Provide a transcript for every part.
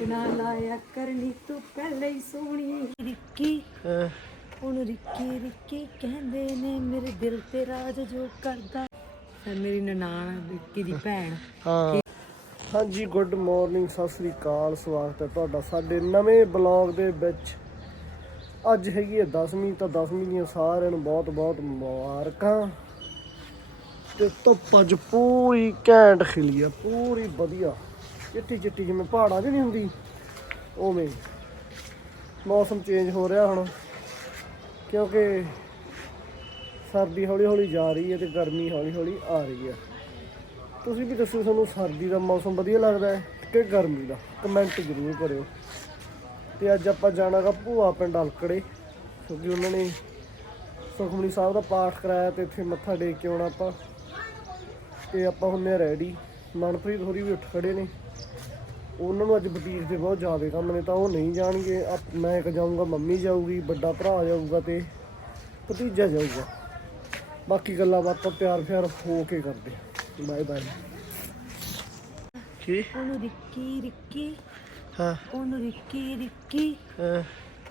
ਨਾ ਲਾਇਆ ਕਰਨੀ ਤੂੰ ਪਹਿਲੇ ਹੀ ਸੋਹਣੀ। ਰਿੱਕੀ ਹੁਣ ਰਿੱਕੀ ਰਿੱਕੀ ਕਹਿੰਦੇ ਨੇ ਮੇਰੇ ਦਿਲ ਤੇ ਰਾਜ ਜੋ ਕਰਦਾ। ਤੇ ਮੇਰੀ ਨਨਾਣ ਰਿੱਕੀ ਦੀ ਭੈਣ। ਹਾਂ। ਹਾਂਜੀ ਗੁੱਡ ਮਾਰਨਿੰਗ ਸਤਿ ਸ੍ਰੀ ਅਕਾਲ ਸਵਾਗਤ ਹੈ ਤੁਹਾਡਾ ਸਾਡੇ ਨਵੇਂ ਬਲੌਗ ਦੇ ਵਿੱਚ। ਅੱਜ ਹੈਗੀ ਹੈ 10ਵੀਂ ਤਾਂ 10ਵੀਂ ਦੀਆਂ ਸਾਰਿਆਂ ਨੂੰ ਬਹੁਤ ਬਹੁਤ ਮੁਬਾਰਕਾਂ। ਤੇ ਧੁੱਪ ਅੱਜ ਪੂਰੀ ਘੈਂਟ ਖਿਲੀ ਆ ਪੂਰੀ ਵਧੀਆ। ਚਿੱਟੀ ਚਿੱਟੀ ਜਿਵੇਂ ਪਹਾੜਾਂ 'ਚ ਨਹੀਂ ਹੁੰਦੀ, ਉਵੇਂ ਮੌਸਮ ਚੇਂਜ ਹੋ ਰਿਹਾ ਹੁਣ, ਕਿਉਂਕਿ ਸਰਦੀ ਹੌਲੀ ਹੌਲੀ ਜਾ ਰਹੀ ਹੈ ਤੇ ਗਰਮੀ ਹੌਲੀ ਹੌਲੀ ਆ ਰਹੀ ਹੈ। ਤੁਸੀਂ ਵੀ ਦੱਸੋ ਤੁਹਾਨੂੰ ਸਰਦੀ ਦਾ ਮੌਸਮ ਵਧੀਆ ਲੱਗਦਾ ਹੈ ਕਿ ਗਰਮੀ ਦਾ? ਕਮੈਂਟ ਜ਼ਰੂਰ ਕਰਿਓ। ਤੇ ਅੱਜ ਆਪਾਂ ਜਾਣਾਗਾ ਭੂਆ ਪਿੰਡ ਹਲਕੜੇ ਕਿਉਂਕਿ ਉਹਨਾਂ ਨੇ ਸੁਖਮਨੀ ਸਾਹਿਬ ਦਾ ਪਾਠ ਕਰਾਇਆ ਤੇ ਇੱਥੇ ਮੱਥਾ ਟੇਕ ਕੇ ਆਉਣਾ ਆਪਾਂ। ਤੇ ਆਪਾਂ ਹੁੰਨੇ ਰੈਡੀ। ਮਨਪ੍ਰੀਤ ਹੋਰੀ ਵੀ ਉੱਠ ਖੜੇ ਨੇ। ਉਹਨਾਂ ਨੂੰ ਅੱਜ ਬੁਟੀਕ ਦੇ ਬਹੁਤ ਜ਼ਿਆਦਾ ਕੰਮ ਨੇ ਤਾਂ ਉਹ ਨਹੀਂ ਜਾਣਗੇ। ਮੈਂ ਇੱਕ ਜਾਊਂਗਾ ਮੰਮੀ ਜਾਊਗੀ ਵੱਡਾ ਭਰਾ ਜਾਊਗਾ ਤੇ ਭਤੀਜਾ ਜਾਊਗਾ। ਬਾਕੀ ਗੱਲਾਂ ਬਾਤਾਂ ਪਿਆਰ ਪਿਆਰ ਹੋ ਕੇ ਕਰਦੇ ਬਾਏ ਬਾਏ ਕੀ? ਉਹਨੂੰ ਰਿੱਕੀ ਰਿੱਕੀ। ਹਾਂ। ਉਹਨੂੰ ਰਿੱਕੀ ਰਿੱਕੀ। ਹਾਂ।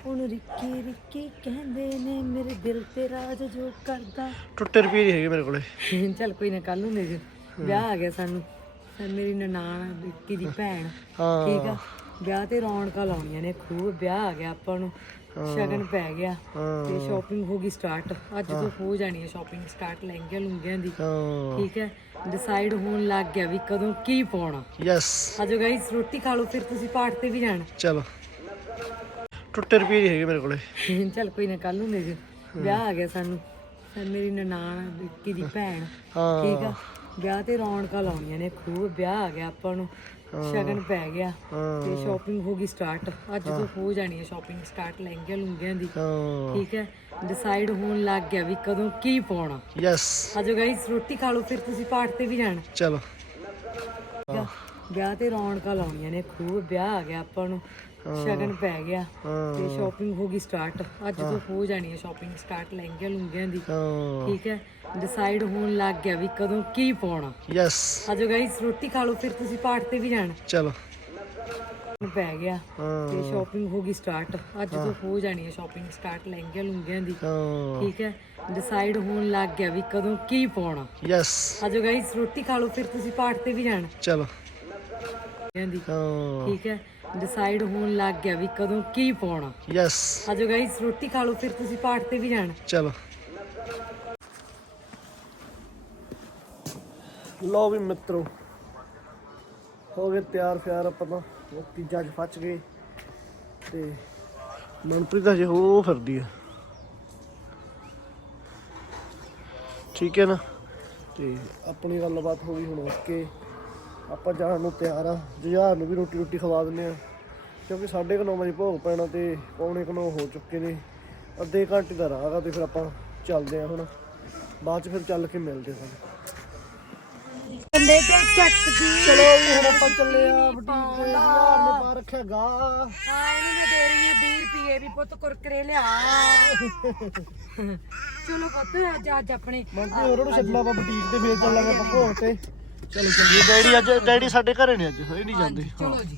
ਉਹਨੂੰ ਰਿੱਕੀ ਰਿੱਕੀ ਕਹਿੰਦੇ ਨੇ ਮੇਰੇ ਦਿਲ ਤੇ ਰਾਜ ਜੋ ਕਰਦਾ। ਟੁੱਟੇ ਰੁਪਏ ਨਹੀਂ ਹੈਗੇ ਮੇਰੇ ਕੋਲੇ। ਚੱਲ ਕੋਈ ਨਾ ਕੱਲ ਨੂੰ ਦੇ ਦਿਓ। ਵਿਆਹ ਆ ਗਿਆ ਸਾਨੂੰ। ਤੇ ਮੇਰੀ ਨਨਾਣ ਰਿੱਕੀ ਦੀ ਭੈਣ। ਹਾਂ। ਠੀਕ ਆ? ਵਿਆਹ ਤੇ ਰੌਣਕਾਂ ਲਾਉਣੀਆਂ ਨੇ ਖੂਬ ਵਿਆਹ ਆ ਗਿਆ ਆਪਾਂ ਨੂੰ। ਸ਼ਗਨ ਪੈ ਗਿਆ। ਹਾਂ। ਤੇ ਸ਼ਾਪਿੰਗ ਹੋ ਗਈ ਸਟਾਰਟ ਅੱਜ ਤੋਂ ਹੋ। ਜਾਣੀ ਹੈ ਸ਼ਾਪਿੰਗ ਸਟਾਰਟ ਲਹਿੰਗਿਆਂ ਲੁੰਗਿਆਂ ਦੀ। ਹਾਂ। ਠੀਕ ਹੈ? ਡਿਸਾਈਡ ਹੋਣ ਲੱਗ ਗਿਆ ਵੀ ਕਦੋਂ ਕੀ ਪਾਉਣਾ। ਯੈਸ ਆਜੋ ਗਾਈਸ ਰੋਟੀ ਖਾ ਲਓ ਫਿਰ ਤੁਸੀਂ ਪਾਠ ਤੇ ਵੀ ਜਾਣਾ। ਚਲੋ। ਟੁੱਟੇ ਰੁਪਏ ਨਹੀਂ ਹੈਗੇ ਮੇਰੇ ਕੋਲੇ। ਚੱਲ ਕੋਈ ਨਾ ਕੱਲ ਨੂੰ ਦਿਓ। ਵਿਆਹ ਆ ਗਿਆ ਸਾਨੂੰ। ਤੇ ਮੇਰੀ ਨਨਾਣ ਵਿੱਕੀ ਦੀ ਭੈਣ। ਠੀਕ ਆ? ਵਿਆਹ ਤੇ ਰੌਣਕਾਂ ਲਾਉਣੀਆਂ ਨੇ ਖੂਬ ਵਿਆਹ ਆ ਗਿਆ ਆਪਾਂ ਨੂੰ ਸ਼ਗਨ ਪੈ ਗਿਆ ਤੇ ਸ਼ਾਪਿੰਗ ਹੋ ਗਈ ਸਟਾਰਟ ਅੱਜ ਤੋਂ ਹੋ। ਜਾਣੀ ਹੈ ਸ਼ਾਪਿੰਗ ਸਟਾਰਟ ਲਹਿੰਗਿਆਂ ਲੁੰਗਿਆਂ ਦੀ। ਠੀਕ ਹੈ? ਡਿਸਾਈਡ ਹੋਣ ਲੱਗ ਗਿਆ ਵੀ ਕਦੋਂ ਕੀ ਪਾਉਣਾ। ਯੈਸ ਆਜੋ ਗਾਈਸ ਰੋਟੀ ਖਾ ਲਓ ਫਿਰ ਤੁਸੀਂ ਪਾਠ ਤੇ ਵੀ ਜਾਣਾ। ਚਲੋ? ਵਿਆਹ ਤੇ ਰੌਣਕਾਂ ਲਾਉਣੀਆਂ ਨੇ ਖੂਬ ਵਿਆਹ ਆ ਗਿਆ ਆਪਾਂ ਨੂੰ। ਸ਼ਗਨ ਪੈ ਗਿਆ ਤੇ ਸ਼ਾਪਿੰਗ ਹੋ ਗਈ ਸਟਾਰਟ ਅੱਜ ਤੋਂ ਹੋ। ਜਾਣੀ ਹੈ ਸ਼ਾਪਿੰਗ ਸਟਾਰਟ ਲਹਿੰਗਿਆਂ ਲੁੰਗਿਆਂ ਦੀ। ਠੀਕ ਹੈ? ਡਿਸਾਈਡ ਹੋਣ ਲੱਗ ਗਿਆ ਵੀ ਕਦੋਂ ਕੀ ਪਾਉਣਾ। ਯੈਸ ਆਜੋ ਗਾਈਸ ਰੋਟੀ ਖਾ ਲਓ ਫਿਰ ਤੁਸੀਂ ਪਾਠ ਤੇ ਵੀ ਜਾਣਾ। ਚਲੋ। ਪੈ ਗਿਆ ਤੇ ਸ਼ਾਪਿੰਗ ਹੋ ਗਈ ਸਟਾਰਟ ਅੱਜ ਤੋਂ ਹੋ। ਜਾਣੀ ਹੈ ਸ਼ਾਪਿੰਗ ਸਟਾਰਟ ਲਹਿੰਗਿਆਂ ਲੁੰਗਿਆਂ ਦੀ। ਠੀਕ ਹੈ? ਡਿਸਾਈਡ ਹੋਣ ਲੱਗ ਗਿਆ ਵੀ ਕਦੋਂ ਕੀ ਪਾਉਣਾ। ਯੈਸ ਆਜੋ ਗਾਈਸ ਰੋਟੀ ਖਾ ਲਓ ਫਿਰ ਤੁਸੀਂ ਪਾਠ ਤੇ ਵੀ ਜਾਣਾ। ਚਲੋ। ਦੀ। ਹਾਂ। ਠੀਕ ਹੈ? ਡਿਸਾਈਡ ਹੋਣ ਲੱਗ ਗਿਆ ਵੀ ਕਦੋਂ ਕੀ ਪਾਉਣਾ। ਯੈਸ ਆਜੋ ਗਾਈਸ ਰੋਟੀ ਖਾ ਲਓ ਫਿਰ ਤੁਸੀਂ ਪਾਠ ਤੇ ਵੀ ਜਾਣਾ। ਚਲੋ। ਲੋ ਵੀ ਮਿੱਤਰੋ ਹੋ ਗਏ ਤਿਆਰ ਫਿਆਰ ਆਪਾਂ ਤਾਂ। ਲੋਕੀ ਜੱਜ ਫੱਚ ਗਏ। ਤੇ ਮਨਪ੍ਰੀਤ ਹਜੇ ਹੋ ਫਿਰਦੀ ਆ। ਠੀਕ ਹੈ ਨਾ? ਤੇ ਆਪਣੀ ਗੱਲਬਾਤ ਹੋ ਗਈ ਹੁਣ ਓਕੇ। ਆਪਾਂ ਜਾਣ ਨੂੰ ਤਿਆਰ ਆ। ਜੁਝਾਰ ਨੂੰ ਵੀ ਰੋਟੀ ਰੋਟੀ ਖਵਾ ਦਿੰਦੇ ਆ। ਕਿਉਂਕਿ ਸਾਢੇ ਕੁ ਨੌ ਵਜੇ ਭੋਗ ਪੈਣਾ ਤੇ ਪੌਣੇ ਕੁ ਨੌ ਹੋ ਚੁੱਕੇ ਨੇ। ਅੱਧੇ ਘੰਟੇ ਦਾ ਰਾਹ ਆ ਤੇ ਫਿਰ ਆਪਾਂ ਚੱਲਦੇ ਆ ਹੁਣ। ਬਾਅਦ ਚ ਫਿਰ ਚੱਲ ਕੇ ਮਿਲਦੇ ਸਾਨੂੰ ਬੰਦੇ ਤੇ ਚੱਕਦੀ ਚਲੋ ਵੀ ਹੁਣ ਆਪਾਂ ਚੱਲੇ ਆ ਬੁਟੀਕ ਤੇ। ਯਾਰ ਨੇ ਪਾ ਰੱਖਿਆ ਗਾ। ਨਹੀਂ ਮੈਂ ਦੇ ਰਹੀ ਹਾਂ 20 ਰੁਪਏ ਵੀ ਪੁੱਤ ਕੁਰਕਰੇ ਲਿਆ। ਚਲੋ ਪੁੱਤ ਅੱਜ ਅੱਜ ਆਪਣੇ ਮੰਮੀ ਹੋਰਾਂ ਨੂੰ ਛੱਡਣਾ ਆਪਾਂ ਬੁਟੀਕ ਤੇ ਫੇਰ ਚੱਲਾਂਗੇ ਆਪਾਂ ਭੋਗ ਤੇ। ਚਲੋ ਡੈਡੀ ਅੱਜ ਡੈਡੀ ਸਾਡੇ ਘਰੇ ਨੇ ਅੱਜ ਹੋਏ ਨਹੀਂ ਜਾਂਦੇ। ਚਲੋ ਜੀ।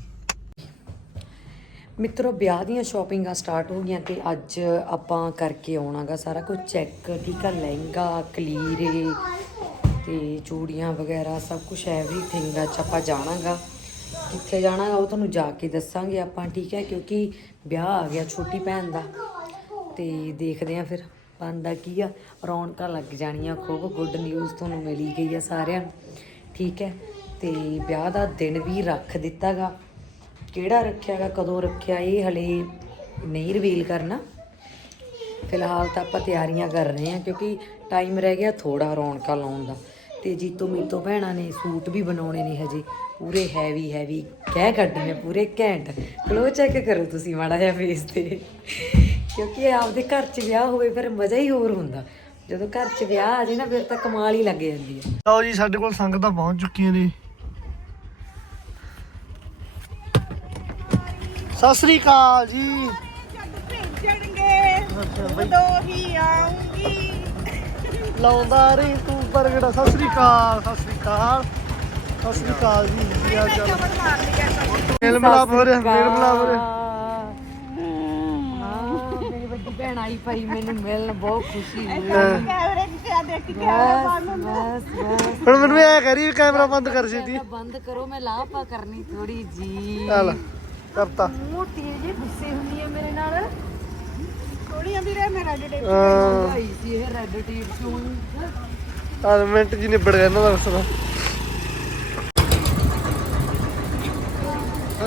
ਮਿੱਤਰੋ ਵਿਆਹ ਦੀਆਂ ਸ਼ਾਪਿੰਗਾਂ ਸਟਾਰਟ ਹੋ ਗਈਆਂ ਤੇ ਅੱਜ ਆਪਾਂ ਕਰਕੇ ਆਉਣਾਗਾ ਸਾਰਾ ਕੁਝ ਚੈੱਕ ਠੀਕ ਆ ਲਹਿੰਗਾ ਕਲੀਰੇ ਤੇ ਚੂੜੀਆਂ ਵਗੈਰਾ ਸਭ ਕੁਝ ਐਵਰੀਥਿੰਗ ਅੱਜ ਆਪਾਂ ਜਾਣਾਗਾ। ਕਿੱਥੇ ਜਾਣਾਗਾ ਉਹ ਤੁਹਾਨੂੰ ਜਾ ਕੇ ਦੱਸਾਂਗੇ ਆਪਾਂ ਠੀਕ ਹੈ? ਕਿਉਂਕਿ ਵਿਆਹ ਆ ਗਿਆ ਛੋਟੀ ਭੈਣ ਦਾ। ਤੇ ਦੇਖਦੇ ਆ ਫਿਰ ਬਣਦਾ ਕੀ ਆ। ਰੌਣਕਾਂ ਲੱਗ ਜਾਣੀਆਂ ਖੂਬ ਗੁੱਡ ਨਿਊਜ਼ ਤੁਹਾਨੂੰ ਮਿਲੀ ਗਈ ਆ ਸਾਰਿਆਂ ਨੂੰ। ਠੀਕ ਹੈ? ਤੇ ਵਿਆਹ ਦਾ ਦਿਨ ਵੀ ਰੱਖ ਦਿੱਤਾਗਾ। ਕਿਹੜਾ ਰੱਖਿਆਗਾ, ਕਦੋਂ ਰੱਖਿਆ ਇਹ ਹਲੇ ਨਹੀਂ ਰਿਵੀਲ ਕਰਨਾ। ਫਿਲਹਾਲ ਤਾਂ ਆਪਾਂ ਤਿਆਰੀਆਂ ਕਰ ਰਹੇ ਹਾਂ ਕਿਉਂਕਿ ਟਾਈਮ ਰਹਿ ਗਿਆ ਥੋੜਾ ਰੌਣਕਾਂ ਲਾਉਣ ਦਾ। ਤੇ ਜੀਤੋ ਮੀਤੋ ਭੈਣਾਂ ਨੇ ਸੂਟ ਵੀ ਬਣਾਉਣੇ ਨੇ ਹਜੇ। ਪੂਰੇ ਹੈਵੀ ਹੈਵੀ ਕਹਿ ਕੱਢਣੇ ਪੂਰੇ ਘੈਂਟ। ਕਲੋ ਚੈੱਕ ਕਰੋ ਤੁਸੀਂ ਮਾੜਾ ਜਿਹਾ ਫੇਸ ਤੇ। ਕਿਉਂਕਿ ਆਪਦੇ ਘਰ 'ਚ ਵਿਆਹ ਹੋਵੇ ਫਿਰ ਮਜ਼ਾ ਹੀ ਹੋਰ ਹੁੰਦਾ। ਜਦੋਂ ਘਰ 'ਚ ਵਿਆਹ ਆ ਜੇ ਨਾ, ਫਿਰ ਤਾਂ ਕਮਾਲ ਹੀ ਲੱਗ ਜਾਂਦੀ ਹੈ ਲਓ ਜੀ, ਸਾਡੇ ਕੋਲ ਸੰਗਤਾਂ ਪਹੁੰਚ ਚੁੱਕੀਆਂ ਨੇ। ਸਤਿ ਸ੍ਰੀ ਅਕਾਲ ਜੀ। ਉਦੋਂ ਹੀ ਆਉਂਗੀ ਲਾਉਂਦਾ ਰਹੀ ਤੂੰ ਪ੍ਰਗਟ। ਸਤਿ ਸ੍ਰੀ ਅਕਾਲ, ਸਤਿ ਸ੍ਰੀ ਅਕਾਲ। ਸਤਿ ਸ੍ਰੀ ਅਕਾਲ ਜੀ ਕੀ ਹਾਲ ਚਾਲ ਚਮੜ ਮੇਲ ਮਿਲਾਪ ਹੋ ਰਿਹਾ, ਮੇਲ ਮਿਲਾਪ ਹੋ ਰਿਹਾ। ਆਈ ਭਾਈ ਮੈਨੂੰ ਮਿਲਣ ਬਹੁਤ ਖੁਸ਼ੀ ਹੋਈ। ਕੈਮਰੇ ਕਿ ਕਿਆ ਦੇਖ ਕੇ ਬਸ ਬਸ ਬਸ। ਹੁਣ ਮੈਨੂੰ ਇਹ ਕਰੀ ਵੀ ਕੈਮਰਾ ਬੰਦ ਕਰ ਛੇਤੀ। ਬੰਦ ਕਰੋ ਮੈਂ ਲਾਪਾ ਕਰਨੀ ਥੋੜੀ ਜੀ। ਚੱਲ ਕਰਤਾ। ਮੋਟੀ ਜਿਹੀ ਗੁੱਸੇ ਹੁੰਦੀ ਹੈ ਮੇਰੇ ਨਾਲ। ਥੋੜੀ ਵੀਰੇ ਮੇਰਾ ਡੇਡੇ ਹਾਂ। ਆਈ ਸੀ ਇਹ ਰੈੱਡ ਟੀਪ ਕਿਉਂ ਆ ਮਿੰਟ ਜੀ ਨਿਬੜ ਗਿਆ ਇਹਨਾਂ ਦਾ ਸਤਿ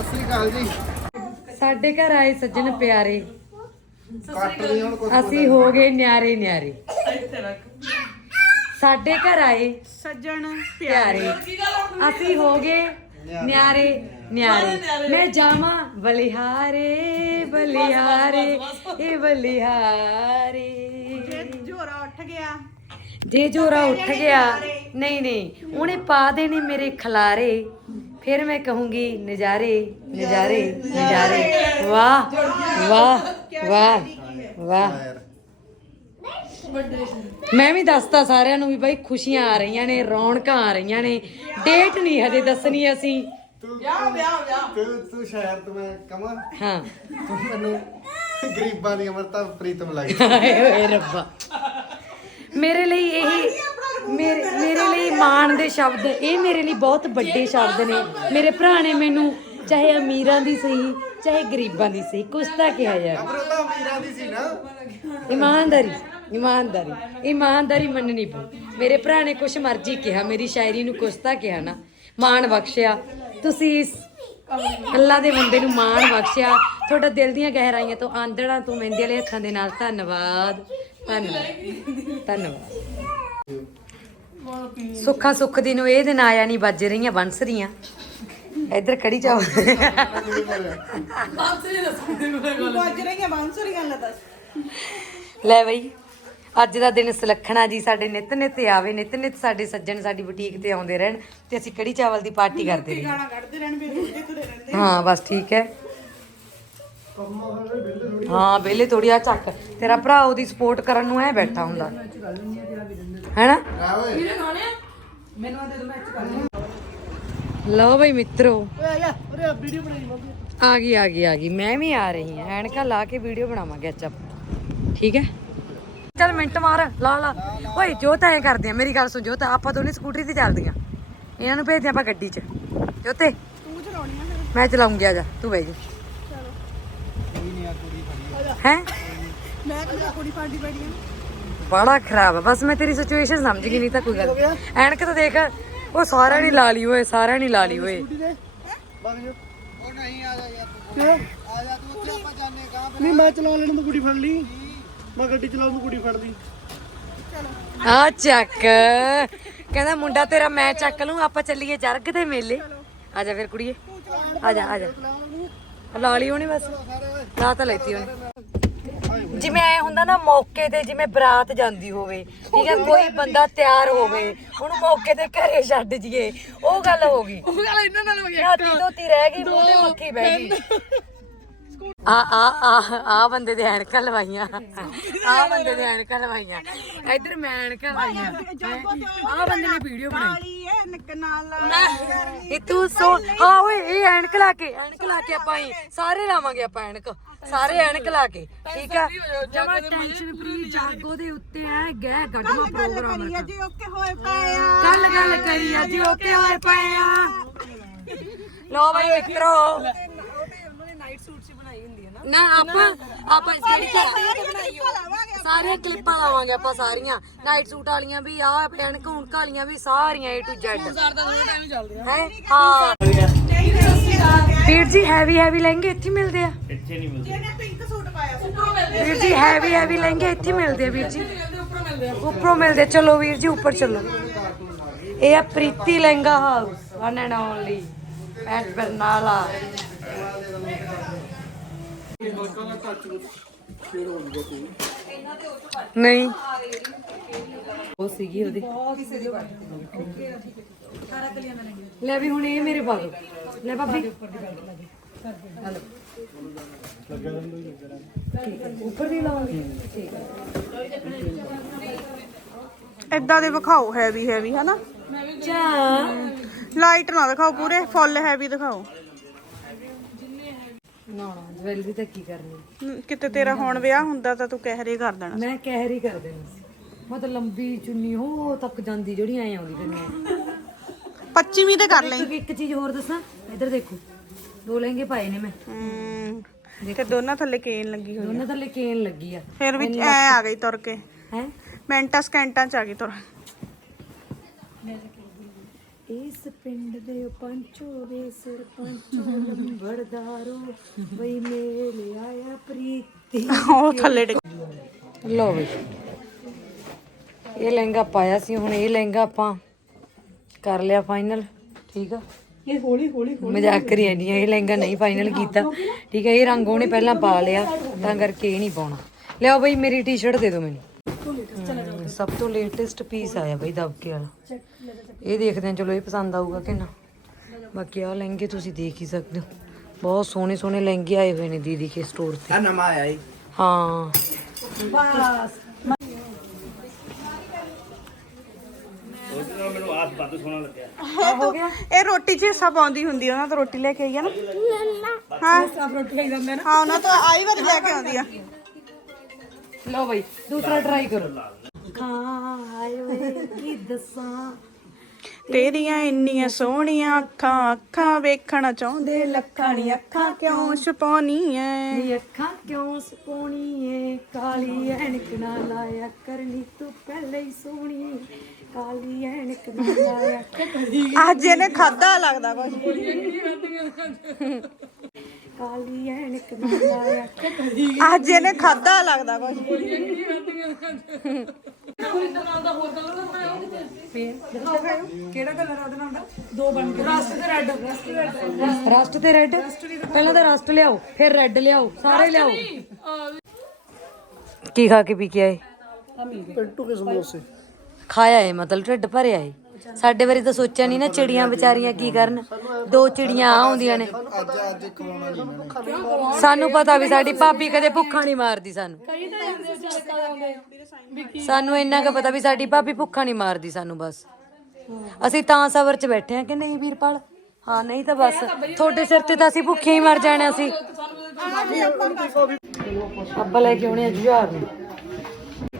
ਸ੍ਰੀ ਅਕਾਲ ਜੀ। ਸਾਡੇ ਘਰ ਆਏ ਸੱਜਣ ਪਿਆਰੇ। ਅਸੀਂ ਹੋ ਗਏ ਨਿਆਰੇ ਨਿਆਰੇ। ਸਾਡੇ ਘਰ ਆਏ ਸੱਜਣ ਪਿਆਰੇ। ਅਸੀਂ ਹੋ ਗਏ ਨਿਆਰੇ ਨਿਆਰੇ ਮੈਂ ਜਾਵਾਂ ਬਲਿਹਾਰੇ ਬਲਿਹਾਰੇ ਇਹ ਬਲਿਹਾਰੇ। ਝੋਰਾ ਉੱਠ ਗਿਆ। ਜੇ ਜੋਰਾ ਉੱਠ ਗਿਆ। ਨਹੀਂ ਨਹੀਂ ਉਹਨੇ ਪਾ ਦੇਣੇ ਮੇਰੇ ਖਲਾਰੇ। ਫਿਰ ਮੈਂ ਕਹੂੰਗੀ ਨਜ਼ਾਰੇ ਨਜ਼ਾਰੇ ਨਜ਼ਾਰੇ। ਵਾਹ ਵਾਹ ਵਾਹ ਵਾਹ। ਮੈਂ ਵੀ ਦੱਸਤਾ ਸਾਰਿਆਂ ਨੂੰ ਵੀ ਬਾਈ ਖੁਸ਼ੀਆਂ ਆ ਰਹੀਆਂ ਨੇ ਰੌਣਕਾਂ ਆ ਰਹੀਆਂ ਨੇ। ਡੇਟ ਨਹੀਂ ਹਜੇ ਦੱਸਣੀ ਅਸੀਂ। ਤੂੰ ਤੂੰ ਸ਼ਾਇਰ ਤੂੰ ਮੈਂ ਕਮਾ ਹਾਂ। ਤੂੰ ਮੈਨੂੰ ਗਰੀਬਾਂ ਦੀ ਅਮਰਤਾ ਪ੍ਰੀਤਮ ਲੱਗ ਓਏ ਰੱਬਾ। ਮੇਰੇ ਲਈ ਇਹ ਮੇਰੇ ਮੇਰੇ ਲਈ ਮਾਣ ਦੇ ਸ਼ਬਦ ਇਹ ਮੇਰੇ ਲਈ ਬਹੁਤ ਵੱਡੇ ਸ਼ਬਦ ਨੇ। ਮੇਰੇ ਭਰਾ ਨੇ ਮੈਨੂੰ ਚਾਹੇ ਅਮੀਰਾਂ ਦੀ ਸਹੀ ਚਾਹੇ ਗਰੀਬਾਂ ਦੀ ਸਹੀ ਕੁਛ ਤਾਂ ਕਿਹਾ ਯਾਰ। ਪਰ ਉਹ ਤਾਂ ਅਮੀਰਾਂ ਦੀ ਸੀ ਨਾ। ਇਮਾਨਦਾਰੀ ਇਮਾਨਦਾਰੀ ਇਮਾਨਦਾਰੀ ਮੰਨਣੀ ਪਊ। ਮੇਰੇ ਭਰਾ ਨੇ ਕੁਛ ਮਰਜ਼ੀ ਕਿਹਾ ਮੇਰੀ ਸ਼ਾਇਰੀ ਨੂੰ ਕੁਛ ਤਾਂ ਕਿਹਾ ਨਾ। ਮਾਣ ਬਖਸ਼ਿਆ। ਤੁਸੀਂ ਇਸ ਅੱਲਾ ਦੇ ਬੰਦੇ ਨੂੰ ਮਾਣ ਬਖਸ਼ਿਆ। ਤੁਹਾਡਾ ਦਿਲ ਦੀਆਂ ਗਹਿਰਾਈਆਂ ਤੋਂ ਆਂਦੜਾਂ ਤੋਂ ਮਹਿੰਦੀ ਵਾਲੇ ਹੱਥਾਂ ਦੇ ਨਾਲ ਧੰਨਵਾਦ। ਧੰਨਵਾਦ। ਧੰਨਵਾਦ। ਸੁੱਖਾ ਸੁੱਖ ਦੀ ਨੂੰ ਇਹ ਦਿਨ ਆਇਆ ਨਹੀਂ ਵੱਜ ਰਹੀਆਂ ਬੰਸਰੀਆਂ ਇੱਧਰ ਕੜੀ ਚਾਵਲ ਵੱਜ ਰਹੀਆਂ ਬਾਂਸੁਰੀਆਂ ਲੈ ਦੱਸ। ਲੈ ਬਈ ਅੱਜ ਦਾ ਦਿਨ ਸੁਲੱਖਣਾ ਜੀ ਸਾਡੇ ਨਿਤ ਨਿਤ ਆਵੇ ਨਿਤ ਨਿਤ ਸਾਡੇ ਸੱਜਣ ਸਾਡੀ ਬੁਟੀਕ ਤੇ ਆਉਂਦੇ ਰਹਿਣ ਤੇ ਅਸੀਂ ਕੜੀ ਚਾਵਲ ਦੀ ਪਾਰਟੀ ਕਰਦੇ ਰਹੀਏ। ਗਾਣਾ ਕੱਢਦੇ ਰਹਿਣ ਵੀ ਰੁੱਦੇ ਤੁਰੇ ਰਹਿੰਦੇ। ਹਾਂ ਬਸ ਠੀਕ ਹੈ। ਹਾਂ ਬੇਲੇ ਥੋੜੀ ਆ ਚੱਕ। ਤੇਰਾ ਭਰਾ ਉਹਦੀ ਸਪੋਰਟ ਕਰਨ ਨੂੰ ਐ ਬੈਠਾ ਹੁੰਦਾ। ਹੈਨਾ? ਲਓ ਬਈ ਮਿੱਤਰੋ। ਓਏ ਆ ਜਾ ਉਰੇ ਵੀਡੀਓ ਬਣਾਈ ਮੰਮੀ ਆ ਗਈ ਆ ਗਈ ਆ ਗਈ। ਮੈਂ ਵੀ ਆ ਰਹੀ ਹਾਂ। ਐਨਕਾਂ ਲਾ ਕੇ ਵੀਡੀਓ ਬਣਾਵਾਂਗੇ ਅੱਜ ਆਪਾਂ। ਠੀਕ ਹੈ? ਚੱਲ ਮਿੰਟ ਮਾਰ ਲਾ ਲਾ। ਓਏ ਜੋਤ ਐ ਕਰਦੇ ਆ। ਮੇਰੀ ਗੱਲ ਸੁਣ ਜੋਤ ਆਪਾਂ ਦੋਨੇ ਸਕੂਟਰੀ ਤੇ ਚੱਲਦੀਆਂ। ਇਹਨਾਂ ਨੂੰ ਭੇਜਦੇ ਆਪਾਂ ਗੱਡੀ 'ਚ। ਜੋਤੇ ਤੂੰ ਚਲਾਉਣੀ ਆ ਫਿਰ। ਮੈਂ ਚਲਾਉਂਗੀ ਆ ਜਾ। ਤੂੰ ਬਹਿ ਜਾ। ਹੈ? ਮੈਂ ਕੁੜੀ ਫਾਡੀ ਬੜੀ ਆ? ਬੜਾ ਖਰਾਬ ਆ। ਬਸ ਮੈਂ ਤੇਰੀ ਸਿਚੁਏਸ਼ਨ ਸਮਝ ਗਈ ਨਹੀਂ ਤਾਂ ਕੋਈ ਗੱਲ। ਐਨਕ ਤਾਂ ਦੇਖ ਉਹ ਸਾਰਿਆਂ ਨੇ ਲਾ ਲਈ ਓਏ ਸਾਰਿਆਂ ਨੇ ਲਾ ਲਈ ਓਏ। ਉਹ ਨਹੀਂ ਆ ਜਾ ਯਾਰ ਤੂੰ ਆ ਜਾ ਤੂੰ ਉੱਥੇ ਆਪਾਂ ਜਾਣੇ ਕਹਾਂ ਨਹੀਂ ਮੈਂ ਚਲਾ ਲੈਣ ਨੂੰ ਕੁੜੀ ਫੜ ਲਈ। ਮੈਂ ਗੱਡੀ ਚਲਾਉਣ ਨੂੰ ਕੁੜੀ ਫੜ ਲਈ। ਆ ਚੱਕ। ਕਹਿੰਦਾ ਮੁੰਡਾ ਤੇਰਾ ਮੈਂ ਚੱਕ ਲੂੰ ਆਪਾਂ ਚੱਲੀਏ ਜਰਗ ਦੇ ਮੇਲੇ। ਆ ਜਾ ਫਿਰ ਕੁੜੀਏ। ਆ ਜਾ ਆ ਜਾ। ਲਾ ਲਈ ਉਹਨੇ ਬਸ। ਲਾ ਤਾਂ ਲੈਤੀ ਉਹਨੇ। ਜਿਵੇਂ ਐ ਹੁੰਦਾ ਨਾ ਮੌਕੇ ਤੇ ਜਿਵੇਂ ਬਰਾਤ ਜਾਂਦੀ ਹੋਵੇ ਠੀਕ ਹੈ ਕੋਈ ਬੰਦਾ ਤਿਆਰ ਹੋਵੇ ਉਹਨੂੰ ਮੌਕੇ ਤੇ ਘਰੇ ਛੱਡ ਜੀਏ ਉਹ ਗੱਲ ਹੋ ਗਈ। ਉਹ ਗੱਲ ਇਹਨਾਂ ਨਾਲ ਹੋ ਗਈ ਰਾਤੀ ਧੋਤੀ ਰਹਿ ਗਈ ਮੂੰਹ ਤੇ ਮੱਖੀ ਬਹਿ ਗਈ। ਆ ਆ ਆ ਆ ਬੰਦੇ ਦੇ ਐਨਕਾਂ ਲਵਾਈਆਂ ਆ ਬੰਦੇ ਦੇ ਐਨਕਾਂ ਲਵਾਈਆਂ ਇੱਧਰ ਮੈਂ ਐਨਕਾਂ ਲਵਾਈਆਂ ਆ ਬੰਦੇ ਨੇ ਵੀਡੀਓ ਬਣਾਈ। ਇਹ ਤੂੰ ਸੋ ਹਾਂ ਓਏ ਇਹ ਐਨਕ ਲਾ ਕੇ ਐਨਕ ਲਾ ਕੇ ਆਪਾਂ ਹੀ ਸਾਰੇ ਲਾਵਾਂਗੇ ਆਪਾਂ ਐਨਕ। ਸਾਰੇ ਐਨਕ ਲਾ ਕੇ ਠੀਕ ਆ? ਜਮਾ ਟੈਨਸ਼ਨ ਫ੍ਰੀ ਜਾਗੋ ਦੇ ਉੱਤੇ ਐ ਗਹਿ ਗੱਡਵਾ ਪ੍ਰੋਗਰਾਮ ਕਰੀਏ ਜੀ ਓਕੇ ਹੋਏ ਪਏ ਆ। ਕੱਲ ਗੱਲ ਕਰੀ ਅੱਜ ਓਕੇ ਹੋਏ ਪਏ ਆ। ਲੋ ਬਾਈ ਮਿੱਤਰੋ ਨਾ ਆਪਾਂ ਸਾਰੀਆਂ ਕਲਿੱਪਾਂ ਲਾਵਾਂਗੇ ਆਪਾਂ। ਸਾਰੀਆਂ ਨਾਈਟ ਸੂਟ ਵਾਲੀਆਂ ਵੀ ਆ ਐਨਕ ਹੁਣਕ ਵਾਲੀਆਂ ਵੀ ਸਾਰੀਆਂ A to Z ਹੈ। ਹਾਂ? ਵੀਰ ਜੀ ਹੈਵੀ ਹੈਵੀ ਲਹਿੰਗੇ ਇੱਥੇ ਮਿਲਦੇ ਆ। ਜਿਹਨੇ ਪਿੰਕ ਸੂਟ ਪਾਇਆ ਸੀ। ਵੀਰ ਜੀ ਹੈਵੀ ਹੈਵੀ ਲਹਿੰਗੇ ਇੱਥੇ ਮਿਲਦੇ ਆ ਵੀਰ ਜੀ। ਉੱਪਰੋਂ ਮਿਲਦੇ ਆ। ਚਲੋ ਵੀਰ ਜੀ ਉੱਪਰ ਚੱਲੋ। ਇਹ ਆ Preeti lehenga house one and only at Barnala ਨਹੀਂ। ਉਹ ਸੀਗੀ ਉਹਦੀ। ਲੈ ਵੀ ਹੁਣ ਇਹ ਮੇਰੇ ਪਾ ਦੋ ਲੈ ਭਾਬੀ। ਉੱਪਰ ਦੀ ਲਾਉਂਗੀ ਠੀਕ ਹੈ। ਇਦਾਂ ਦੇ ਵਿਖਾਓ ਹੈਵੀ ਹੈਵੀ ਹਨਾ? ਚਾ। ਲਾਈਟ ਨਾ ਦਿਖਾਓ ਪੂਰੇ ਫੁੱਲ ਹੈਵੀ ਦਿਖਾਓ। ਨਾ ਨਾ ਜਵੈਲਰੀ ਤਾਂ ਕੀ ਕਰਨੀ? ਨ- ਕਿਤੇ ਤੇਰਾ ਹੁਣ ਵਿਆਹ ਹੁੰਦਾ ਤਾਂ ਤੂੰ ਕਹਿ ਰੇ ਕਰ ਦੇਣਾ। ਮੈਂ ਕਹਿਰ ਹੀ ਕਰ ਦੇਣੀ ਸੀ। ਮੈਂ ਤਾਂ ਲੰਬੀ ਚੁੰਨੀ ਹੋ ਤੱਕ ਜਾਂਦੀ ਜਿਹੜੀ ਐ ਆਉਂਦੀ ਫਿਰ ਮੈਂ 25ਵੀਂ ਤੇ ਕਰ ਲਈ। ਇੱਕ ਇੱਕ ਚੀਜ਼ ਹੋਰ ਦੱਸਾਂ? ਇੱਧਰ ਦੇਖੋ। ਦੋ ਲਹਿੰਗੇ ਪਾਏ ਨੇ ਮੈਂ। ਹਮ, ਤੇ ਦੋਨਾਂ ਥੱਲੇ ਕੇਨ ਲੱਗੀ ਹੋਈ ਦੋਨਾਂ ਥੱਲੇ ਕੇਨ ਲੱਗੀ ਆ। ਫਿਰ ਵਿੱਚ ਐ ਆ ਗਈ ਤੁਰ ਕੇ। ਹੈ? ਮਿੰਟਾਂ ਸਕਿੰਟਾਂ ਚ ਆ ਗਈ ਤੁਰ। ਇਸ ਪਿੰਡ ਦੇ ਪੰਚੋ ਦੇ ਸਰਪੰਚੋ ਲੰਬੜਦਾਰੋ ਬਈ ਮੇਲੇ ਆਇਆ ਪ੍ਰੀਤੀ ਉਹ ਥੱਲੇ ਡਿੱਗ। ਲਓ ਬਈ। ਇਹ ਲਹਿੰਗਾ ਪਾਇਆ ਸੀ ਹੁਣ ਇਹ ਲਹਿੰਗਾ ਆਪਾਂ ਕਰ ਲਿਆ ਫਾਈਨਲ ਠੀਕ ਆ? ਇਹ ਹੌਲੀ ਹੌਲੀ ਮਜ਼ਾਕ ਕਰੀ ਨਹੀਂ ਇਹ ਲਹਿੰਗਾ ਨਹੀਂ ਫਾਈਨਲ ਕੀਤਾ। ਠੀਕ ਹੈ ਇਹ ਰੰਗ ਉਹਨੇ ਪਹਿਲਾਂ ਪਾ ਲਿਆ ਤਾਂ ਕਰਕੇ ਇਹ ਨਹੀਂ ਪਾਉਣਾ। ਲਿਆਓ ਬਈ ਮੇਰੀ ਟੀ-ਸ਼ਰਟ ਦੇ ਦਿਓ ਮੈਨੂੰ। ਸਭ ਤੋਂ ਲੇਟੈਸਟ ਪੀਸ ਆਇਆ ਬਈ ਦਬਕੇ ਵਾਲਾ। ਇਹ ਦੇਖਦੇ ਹਾਂ ਚਲੋ ਇਹ ਪਸੰਦ ਆਊਗਾ ਕਿ ਨਾ। ਬਾਕੀ ਆ ਲਹਿੰਗੇ ਤੁਸੀਂ ਦੇਖ ਹੀ ਸਕਦੇ ਹੋ। ਬਹੁਤ ਸੋਹਣੇ ਸੋਹਣੇ ਲਹਿੰਗੇ ਆਏ ਹੋਏ ਨੇ ਦੀਦੀ ਕੇ ਸਟੋਰ ਤੇ। ਆ ਨਮਾ ਆਇਆ ਹਾਂ ਇਹ ਰੋਟੀ ਚ ਹਿੱਸਾ ਪਾਉਂਦੀ ਹੁੰਦੀ ਆ, ਉਹਨਾਂ ਤੋਂ ਰੋਟੀ ਲੈ ਕੇ ਆਈ ਆ ਨਾ। ਹਾਂ। ਸਭ ਰੋਟੀ ਖਾਈ ਜਾਂਦੇ ਨਾ। ਹਾਂ ਉਹਨਾਂ ਤੋਂ ਆਈ ਵਾਰੀ ਲੈ ਕੇ ਆਉਂਦੀ ਆ। ਲਓ ਬਈ ਦੂਸਰਾ ਟਰਾਈ ਕਰੋ। ਖਾਏ ਓਏ ਕੀ ਦੱਸਾਂ? ਤੇਰੀਆਂ ਇੰਨੀਆਂ ਸੋਹਣੀਆਂ ਅੱਖਾਂ ਅੱਖਾਂ ਵੇਖਣਾ ਚਾਹੁੰਦੇ ਲੱਖਾਂ ਨੀ ਅੱਖਾਂ ਕਿਉਂ ਛਪਾਉਣੀ ਐ ਨੀ ਅੱਖਾਂ ਕਿਉਂ ਸੁਪੋਣੀ ਕਾਲੀ ਐਨਕ ਨਾ ਲਾਇਆ ਕਰਨੀ ਤੂੰ ਪਹਿਲੇ ਹੀ ਸੋਹਣੀ। ਕਾਲੀ ਐਨਕ ਨਾ ਲਾਇਆ ਕਰਨੀ ਅੱਜ ਇਹਨੇ ਖਾਦਾ ਲੱਗਦਾ ਕੁਝ ਕਾਲੀ ਐਨਕ ਨਾ ਲਾਇਆ ਕਰਨੀ ਅੱਜ ਇਹਨੇ ਖਾਦਾ ਲੱਗਦਾ ਕੁਝ ਰਸਟ ਤੇ ਰੈੱਡ ਪਹਿਲਾਂ ਤਾਂ ਰਸਟ ਲਿਆਓ ਫਿਰ ਰੈੱਡ ਲਿਆਓ ਸਾਰੇ ਲਿਆਓ। ਕੀ ਖਾ ਕੇ ਪੀ ਕੇ ਆਏ? ਪਿੰਟੂ ਕੇ ਸਮੋਸੇ। ਖਾਇਆ ਏ ਮਤਲਬ ਢਿੱਡ ਭਰਿਆ ਏ। ਸਾਡੇ ਵਾਰੀ ਤਾਂ ਸੋਚਿਆ ਨਹੀਂ ਨਾ ਚਿੜੀਆਂ ਵਿਚਾਰੀਆਂ ਕੀ ਕਰਨ। ਦੋ ਚਿੜੀਆਂ ਆ ਆਉਂਦੀਆਂ ਨੇ। ਅੱਜ ਅੱਜ ਖਵਾਉਣਾ ਨਹੀਂ ਇਹਨਾਂ ਨੇ ਸਾਨੂੰ ਪਤਾ ਵੀ ਸਾਡੀ ਭਾਬੀ ਕਦੇ ਭੁੱਖਾ ਨਹੀਂ ਮਾਰਦੀ ਸਾਨੂੰ। ਸਾਨੂੰ ਇੰਨਾ ਕੁ ਪਤਾ ਵੀ ਸਾਡੀ ਭਾਬੀ ਭੁੱਖਾ ਨਹੀਂ ਮਾਰਦੀ ਸਾਨੂੰ ਬਸ। ਅਸੀਂ ਤਾਂ ਸਬਰ 'ਚ ਬੈਠੇ ਆ ਕਿ ਨਹੀਂ ਵੀਰਪਾਲ? ਹਾਂ ਨਹੀਂ ਤਾਂ ਬਸ। ਤੁਹਾਡੇ ਸਿਰ ਤੇ ਤਾਂ ਅਸੀਂ ਭੁੱਖੇ ਹੀ ਮਰ ਜਾਣਾ ਸੀ ਆਪਾਂ ਲੈ ਕੇ ਆਉਣੇ ਆ ਜੁਝਾਰ ਨੂੰ।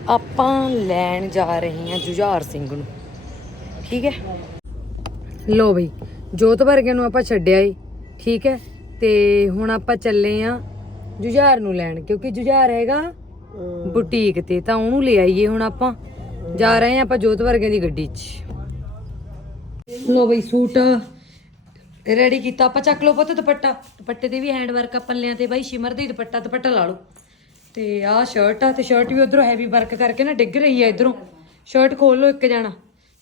ਆਪਾਂ ਲੈਣ ਜਾ ਰਹੇ ਹਾਂ ਜੁਝਾਰ ਸਿੰਘ ਨੂੰ। ਠੀਕ ਹੈ? ਲੋ ਬਈ ਜੋਤ ਵਰਗੇ ਨੂੰ ਆਪਾਂ ਛੱਡਿਆ ਈ ਠੀਕ ਹੈ? ਤੇ ਹੁਣ ਆਪਾਂ ਚੱਲੇ ਆ ਜੁਝਾਰ ਨੂੰ ਲੈਣ ਕਿਉਂਕਿ ਜੁਝਾਰ ਹੈਗਾ ਬੁਟੀਕ ਤੇ ਤਾਂ ਉਹਨੂੰ ਲੈ ਆਈਏ ਹੁਣ ਆਪਾਂ। ਜਾ ਰਹੇ ਆ ਆਪਾਂ ਜੋਤ ਵਰਗੇ ਦੀ ਗੱਡੀ 'ਚ। ਲੋ ਬਈ ਸੂਟ ਰੈਡੀ ਕੀਤਾ। ਆਪਾਂ ਚੱਕ ਲਓ ਪੁੱਤ ਦੁਪੱਟਾ। ਦੁਪੱਟੇ ਤੇ ਵੀ ਹੈਂਡ ਵਰਕ ਆਪਾਂ ਲਿਆ ਤੇ ਬਾਈ ਸ਼ਿਮਰ ਦਾ ਦੁਪੱਟਾ ਦੁਪੱਟਾ ਲਾ ਲਓ। ਤੇ ਆਹ ਸ਼ਰਟ ਆ ਤੇ ਸ਼ਰਟ ਵੀ ਉਧਰੋਂ ਹੈਵੀ ਵਰਕ ਕਰਕੇ ਨਾ ਡਿੱਗ ਰਹੀ ਆ ਇਧਰੋਂ। ਸ਼ਰਟ ਖੋਲ ਲਓ ਇੱਕ ਜਾਣਾ।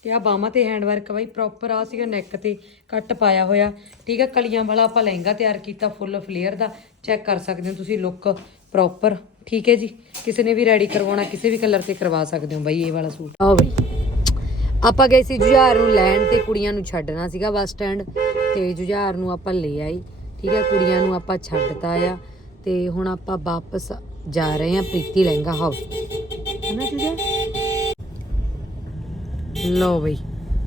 ਤੇ ਆ ਬਾਹਾਂ ਤੇ ਹੈਂਡ ਵਰਕ ਬਾਈ ਪ੍ਰੋਪਰ ਆ ਸੀਗਾ ਨੈਕ ਤੇ ਕੱਟ ਪਾਇਆ ਹੋਇਆ। ਠੀਕ ਆ, ਕਲੀਆਂ ਵਾਲਾ ਆਪਾਂ ਲਹਿੰਗਾ ਤਿਆਰ ਕੀਤਾ ਫੁੱਲ ਫਲੇਅਰ ਦਾ। ਚੈੱਕ ਕਰ ਸਕਦੇ ਹੋ ਤੁਸੀਂ ਲੁੱਕ ਪ੍ਰੋਪਰ ਠੀਕ ਹੈ ਜੀ, ਕਿਸੇ ਨੇ ਵੀ ਰੈਡੀ ਕਰਵਾਉਣਾ, ਕਿਸੇ ਵੀ ਕਲਰ ਤੇ ਕਰਵਾ ਸਕਦੇ ਹੋ ਬਾਈ, ਇਹ ਵਾਲਾ ਸੂਟ। ਆਓ ਬਾਈ। ਆਪਾਂ ਗਏ ਸੀ ਜੁਝਾਰ ਨੂੰ ਲੈਣ ਤੇ ਕੁੜੀਆਂ ਨੂੰ ਛੱਡਣਾ ਸੀਗਾ ਬੱਸ ਸਟੈਂਡ। ਤੇ ਜੁਝਾਰ ਨੂੰ ਆਪਾਂ ਲੈ ਆਈ ਠੀਕ ਹੈ, ਕੁੜੀਆਂ ਨੂੰ ਆਪਾਂ ਛੱਡਤਾ ਆ। ਤੇ ਹੁਣ ਆਪਾਂ ਵਾਪਸ ਜਾ ਰਹੇ ਹਾਂ ਪ੍ਰੀਤੀ ਲਹਿੰਗਾ ਹਾਊਸ। ਹੈਨਾ ਜੁਝਾਰ ਲੋ ਬਈ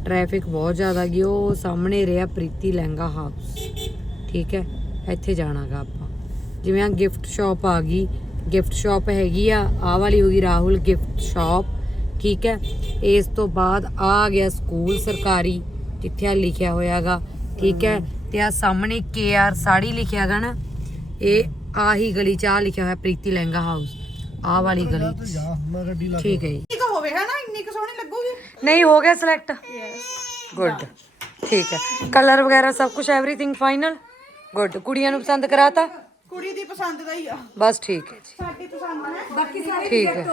ਟ੍ਰੈਫਿਕ ਬਹੁਤ ਜ਼ਿਆਦਾ ਗਈ ਉਹ ਸਾਹਮਣੇ ਰਿਹਾ ਪ੍ਰੀਤੀ ਲਹਿੰਗਾ ਹਾਊਸ। ਠੀਕ ਹੈ ਇੱਥੇ ਜਾਣਾਗਾ ਆਪਾਂ। ਜਿਵੇਂ ਆ ਗਿਫਟ ਸ਼ਾਪ ਆ ਗਈ ਗਿਫਟ ਸ਼ਾਪ ਹੈਗੀ ਆ ਆ ਵਾਲੀ ਹੋ ਗਈ ਰਾਹੁਲ ਗਿਫਟ ਸ਼ਾਪ ਠੀਕ ਹੈ ਇਸ ਤੋਂ ਬਾਅਦ ਆ ਆ ਗਿਆ ਸਕੂਲ ਸਰਕਾਰੀ ਜਿੱਥੇ ਆ ਲਿਖਿਆ ਹੋਇਆਗਾ। ਠੀਕ ਹੈ ਤੇ ਆ ਸਾਹਮਣੇ ਕੇਆਰ ਸਾੜੀ ਲਿਖਿਆਗਾ ਨਾ ਇਹ ਆਹੀ ਗਲੀ ਚ ਆ ਲਿਖਿਆ ਹੋਇਆ ਪ੍ਰੀਤੀ ਲਹਿੰਗਾ ਹਾਊਸ ਆ ਵਾਲੀ ਗਲੀ। ਚ ਜਾ ਮੈਂ ਗੱਡੀ ਲਾ ਠੀਕ ਹੈ ਜੀ। ਠੀਕ ਹੋਵੇ ਹਨਾ ਇੰਨੀ ਕੁ ਸੋਹਣੀ ਲੱਗੂਗੀ? ਨਹੀਂ ਹੋ ਗਿਆ ਸਿਲੈਕਟ ਗੁੱਡ ਠੀਕ ਹੈ। ਕਲਰ ਵਗੈਰਾ ਸਭ ਕੁਝ ਐਵਰੀਥਿੰਗ ਫਾਈਨਲ ਗੁੱਡ ਕੁੜੀਆਂ ਨੂੰ ਪਸੰਦ ਕਰਾਤਾ? ਕੁੜੀ ਦੀ ਪਸੰਦ ਦਾ ਹੀ ਆ। ਬਸ ਠੀਕ ਹੈ ਜੀ। ਸਾਡੀ ਪਸੰਦ ਹੈ। ਬਾਕੀ ਸਾਰੇ ਠੀਕ ਹੈ।